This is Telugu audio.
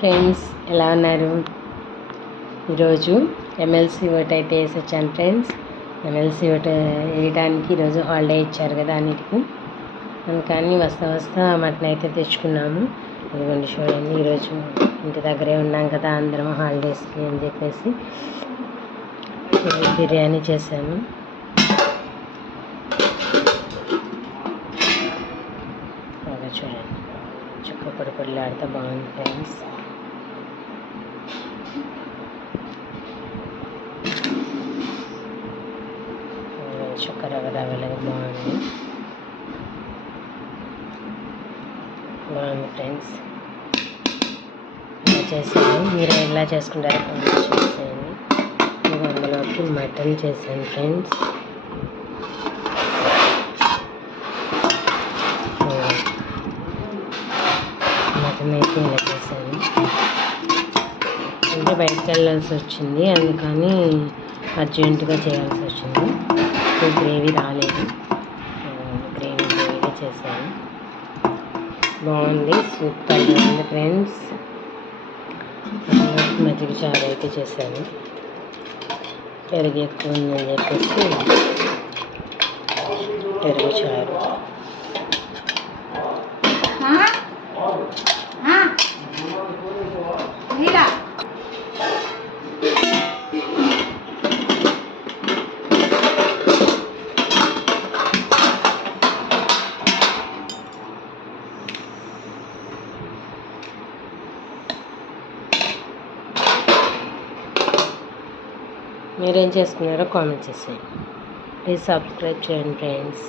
ఫ్రెండ్స్ ఎలా ఉన్నారు? ఈరోజు ఎమ్మెల్సీ ఓట్ అయితే వేసి వచ్చాను ఫ్రెండ్స్. ఎమ్మెల్సీ ఓట్ వేయడానికి ఈరోజు హాలిడే ఇచ్చారు కదా అన్నిటికీ, అందుకని వస్తా మటన్ అయితే తెచ్చుకున్నాము. ఇదిగోండి చూడండి, ఈరోజు ఇంటి దగ్గరే ఉన్నాం కదా అందరం హాలిడేస్కి అని చెప్పేసి బిర్యానీ చేశాను. బాగా చూడండి, చుక్క పొడి పొడిలాడితే బాగుంది ఫ్రెండ్స్. చుక్క రవ్వలాగా బాగుంది ఫ్రెండ్స్. ఇలా చేశాను, మీరు ఎలా చేసుకుంటారో కామెంట్ చేసేయండి. నేను అందులోకి మటన్ చేశాను ఫ్రెండ్స్. మటన్ అయితే ఇలా చేశాను, అంటే బయటకు వెళ్ళాల్సి వచ్చింది, అందుకని అర్జెంటుగా చేయాల్సి వచ్చింది. గ్రేవీ రాలేదు, గ్రేవీగా చేశాను. బాగుంది, సూపర్గా ఉంది ఫ్రెండ్స్. మజ్జిగ చారు అయితే చేశాను, పెరుగు ఎక్కువ ఉందని చెప్పేసి పెరుగు చారు. మీరేం చేసుకున్నారో కామెంట్ చేసేయండి. ప్లీజ్ సబ్స్క్రైబ్ చేయండి ఫ్రెండ్స్.